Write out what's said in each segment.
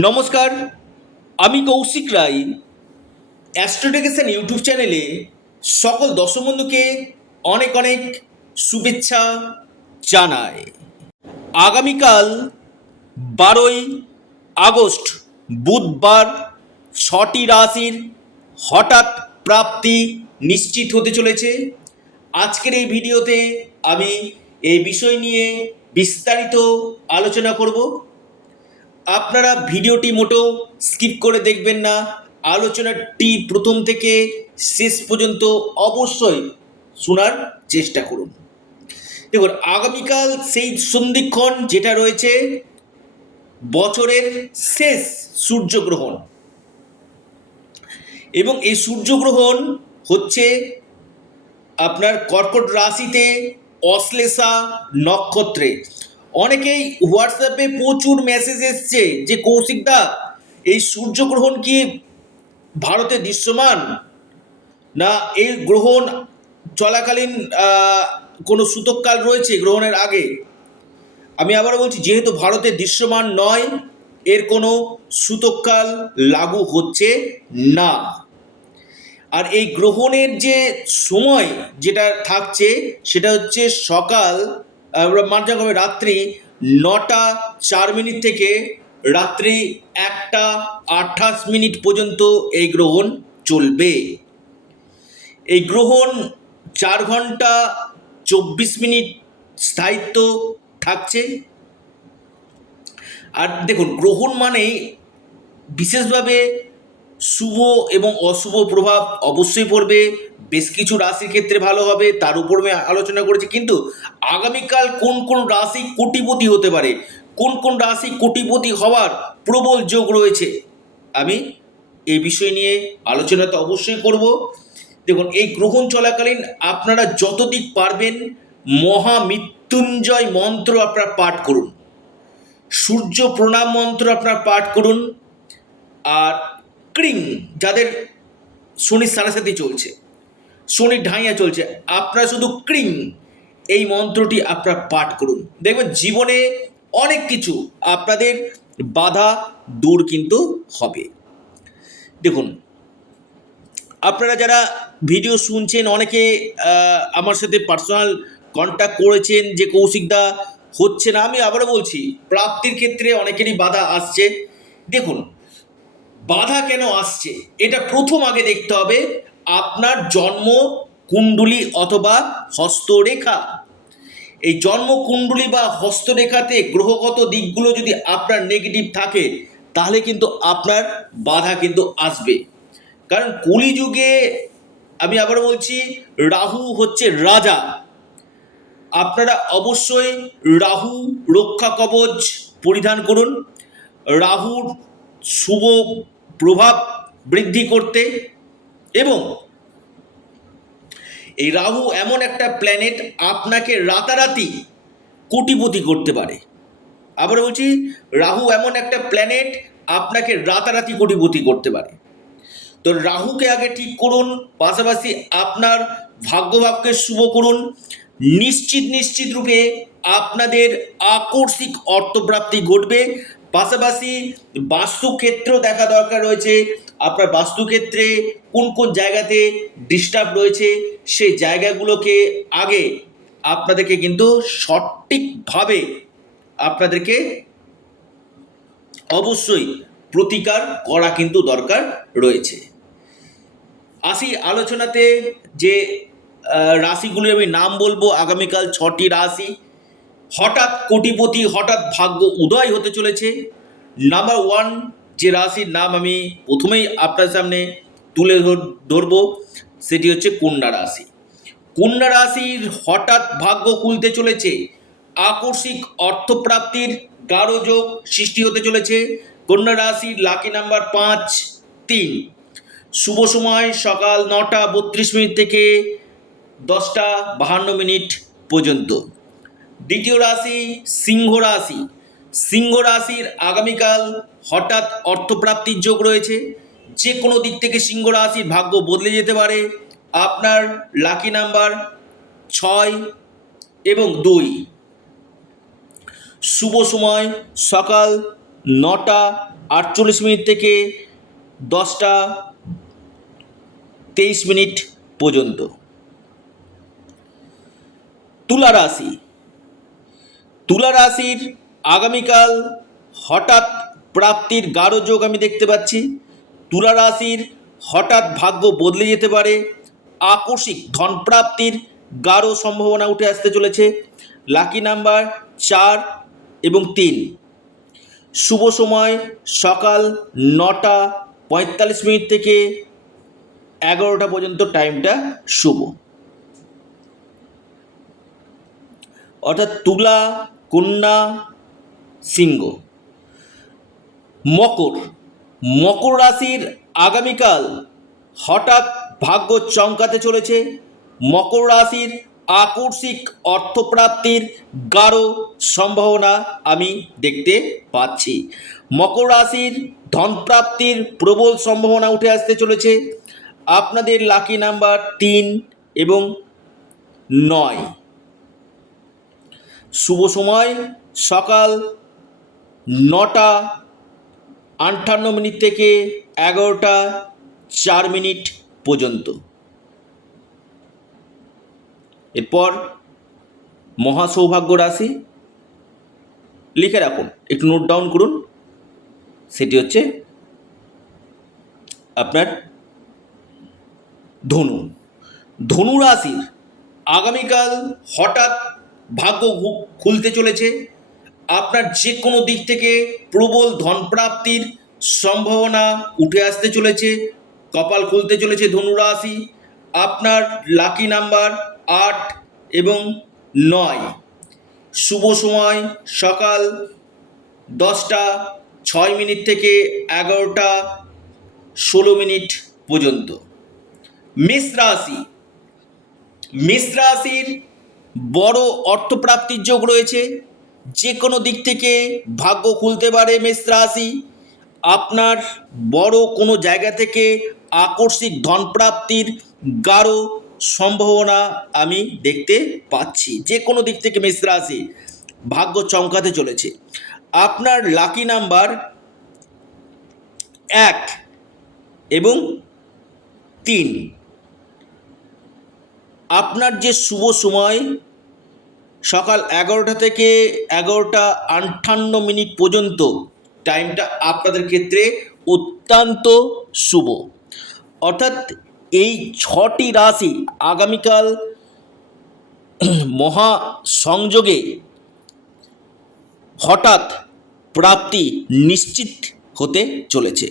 নমস্কার, আমি কৌশিক রায়। অ্যাস্ট্রোডিকেশন ইউটিউব চ্যানেলে সকল দর্শক বন্ধুকে অনেক অনেক শুভেচ্ছা জানাই। আগামীকাল 12ই আগস্ট বুধবার 6টি রাশির হঠাৎ প্রাপ্তি নিশ্চিত হতে চলেছে। আজকের এই ভিডিওতে আমি এই বিষয় নিয়ে বিস্তারিত আলোচনা করব। আপনারা ভিডিওটি মোটেও স্কিপ করে দেখবেন না, আলোচনাটি প্রথম থেকে শেষ পর্যন্ত অবশ্যই শোনার চেষ্টা করুন। দেখুন, আগামীকাল সেই সন্ধিক্ষণ যেটা রয়েছে বছরের শেষ সূর্যগ্রহণ, এবং এই সূর্যগ্রহণ হচ্ছে আপনার কর্কট রাশিতে অশ্লেষা নক্ষত্রে। অনেকেই হোয়াটসঅ্যাপে প্রচুর মেসেজ এসছে যে কৌশিকদা, এই সূর্যগ্রহণ কি ভারতে দৃশ্যমান, না এই গ্রহণ চলাকালীন কোনো সূতককাল রয়েছে গ্রহণের আগে? আমি আবার বলছি, যেহেতু ভারতে দৃশ্যমান নয়, এর কোনো সূতককাল লাগু হচ্ছে না। আর এই গ্রহণের যে সময় যেটা থাকছে সেটা হচ্ছে সকাল মাঝে হবে রাত্রি 9টা 4 মিনিট থেকে রাত্রি 1টা 28 মিনিট পর্যন্ত এই গ্রহণ চলবে। এই গ্রহণ 4 ঘন্টা 24 মিনিট স্থায়িত্ব থাকছে। আর দেখুন, গ্রহণ মানেই বিশেষভাবে শুভ এবং অশুভ প্রভাব অবশ্যই পড়বে। বেশ কিছু রাশির ক্ষেত্রে ভালো হবে, তার উপর আমি আলোচনা করেছি। কিন্তু আগামীকাল কোন কোন রাশি কোটিপতি হতে পারে, কোন কোন রাশি কোটিপতি হওয়ার প্রবল যোগ রয়েছে, আমি এই বিষয় নিয়ে আলোচনা তো অবশ্যই করব। দেখুন, এই গ্রহণ চলাকালীন আপনারা যতদিক পারবেন মহামৃত্যুঞ্জয় মন্ত্র আপনারা পাঠ করুন, সূর্য প্রণাম মন্ত্র আপনারা পাঠ করুন। আর ক্রিং, যাদের শনির সাড়ে চলছে, শনির ঢাইয়া চলছে, আপনারা শুধু ক্রিং এই মন্ত্রটি আপনারা পাঠ করুন। দেখবেন জীবনে অনেক কিছু আপনাদের বাধা দূর কিন্তু হবে। দেখুন, আপনারা যারা ভিডিও শুনছেন, অনেকে আমার সাথে পার্সোনাল কন্ট্যাক্ট করেছেন যে কৌশিকদা হচ্ছে না। আমি আবারও বলছি, প্রাপ্তির ক্ষেত্রে অনেকেরই বাধা আসছে। দেখুন, বাধা কেন আসছে এটা প্রথম আগে দেখতে হবে আপনার জন্ম কুণ্ডলী অথবা হস্তরেখা। এই জন্ম কুণ্ডলী বা হস্তরেখাতে গ্রহগত দিকগুলো যদি আপনার নেগেটিভ থাকে, তাহলে কিন্তু আপনার বাধা কিন্তু আসবে। কারণ কলিযুগে, আমি আবার বলছি, রাহু হচ্ছে রাজা। আপনারা অবশ্যই রাহু রক্ষা কবচ পরিধান করুন, রাহুর শুভ প্রভাব বৃদ্ধি করতে। এবং এই রাহু এমন একটা প্ল্যানেট, আপনাকে রাতারাতি কোটিপতি করতে পারে। আবার বলছি, রাহু এমন একটা প্ল্যানেট আপনাকে রাতারাতি কোটিপতি করতে পারে। তো রাহুকে আগে ঠিক করুন, পাশাপাশি আপনার ভাগ্যভাবকে শুভ করুন। নিশ্চিত রূপে আপনাদের আকস্মিক অর্থপ্রাপ্তি ঘটবে। পাশাপাশি বাস্তুক্ষেত্র দেখা দরকার রয়েছে। আপনার বাস্তুক্ষেত্রে কোন কোন জায়গাতে ডিস্টার্ব রয়েছে, সেই জায়গাগুলোকে আগে আপনাদেরকে কিন্তু সঠিকভাবে আপনাদেরকে অবশ্যই প্রতিকার করা কিন্তু দরকার রয়েছে। আসি আলোচনাতে, যে রাশিগুলি আমি নাম বলবো, আগামীকাল 6টি রাশি হঠাৎ কোটিপতি, হঠাৎ ভাগ্য উদয় হতে চলেছে। নাম্বার 1 যে রাশির নাম আমি প্রথমেই আপনার সামনে তুলে ধরবো, সেটি হচ্ছে কন্যা রাশি। কন্যা রাশির হঠাৎ ভাগ্য খুলতে চলেছে, আকস্মিক অর্থপ্রাপ্তির গাঢ় যোগ সৃষ্টি হতে চলেছে। কন্যা রাশির লাকি নাম্বার 5, 3। শুভ সময় সকাল 9টা 32 মিনিট থেকে 10টা 52 মিনিট পর্যন্ত। দ্বিতীয় রাশি সিংহ রাশি। সিংহ রাশির আগামীকাল হঠাৎ অর্থপ্রাপ্তির যোগ রয়েছে। যে কোনো দিক থেকে সিংহ রাশির ভাগ্য বদলে যেতে পারে। আপনার লাকি নাম্বার 6 এবং 2। শুভ সময় সকাল 48 থেকে 10:23 পর্যন্ত। তুলা রাশি, তুলা রাশির আগামীকাল হঠাৎ প্রাপ্তির গাঢ় যোগ আমি দেখতে পাচ্ছি। তুলা রাশির হঠাৎ ভাগ্য বদলে যেতে পারে, আকস্মিক ধনপ্রাপ্তির গাঢ় সম্ভাবনা উঠে আসতে চলেছে। লাকি নাম্বার 4 এবং 3। শুভ সময় সকাল 9:45 থেকে 11টা পর্যন্ত, টাইমটা শুভ। অর্থাৎ তুলা, কন্যা, সিংহ। মকর, মকর রাশির আগামীকাল হঠাৎ ভাগ্য চমকাতে চলেছে। মকর রাশির আকস্মিক অর্থপ্রাপ্তির গাঢ় সম্ভাবনা আমি দেখতে পাচ্ছি। মকর রাশির ধনপ্রাপ্তির প্রবল সম্ভাবনা উঠে আসতে চলেছে। আপনাদের লাকি নাম্বার 3 এবং 9। শুভ সময় সকাল 9:58 থেকে 11:04 পর্যন্ত। এরপর মহাসৌভাগ্য রাশি, লিখে রাখুন, একটু নোট ডাউন করুন। সেটি হচ্ছে আপনার ধনু। ধনু রাশির আগামীকাল হঠাৎ ভাগ্য খুলতে চলেছে। আপনার যে কোনো দিক থেকে প্রবল ধনপ্রাপ্তির সম্ভাবনা উঠে আসতে চলেছে, কপাল খুলতে চলেছে ধনু রাশি। আপনার লাকি নাম্বার 8 এবং 9। শুভ সময় সকাল 10:06 থেকে 11:16 পর্যন্ত। মেষ রাশি, মেষ রাশির বড় অর্থপ্রাপ্তির যোগ রয়েছে। যে কোনো দিক থেকে ভাগ্য খুলতে পারে মেষ রাশি। আপনার বড় কোনো জায়গা থেকে আকস্মিক ধনপ্রাপ্তির গাঢ় সম্ভাবনা আমি দেখতে পাচ্ছি। যে কোনো দিক থেকে মেষ রাশি ভাগ্য চমকাতে চলেছে। আপনার লাকি নাম্বার 1 এবং 3। আপনার যে শুভ সময় সকাল 11টা থেকে 11:58 পর্যন্ত, টাইমটা আপনাদের ক্ষেত্রে অত্যন্ত শুভ। অর্থাৎ এই 6টি রাশি আগামীকাল মহা সংযোগে হঠাৎ প্রাপ্তি নিশ্চিত হতে চলেছে।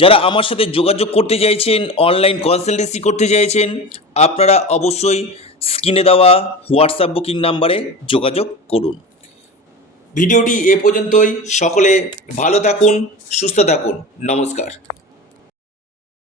যারা আমার সাথে যোগাযোগ করতে চাইছেন, অনলাইন কনসালটেন্সি করতে চাইছেন, আপনারা অবশ্যই স্ক্রিনে দেওয়া হোয়াটসঅ্যাপ বুকিং নাম্বারে যোগাযোগ করুন। ভিডিওটি এ পর্যন্তই। সকলে ভালো থাকুন, সুস্থ থাকুন। নমস্কার।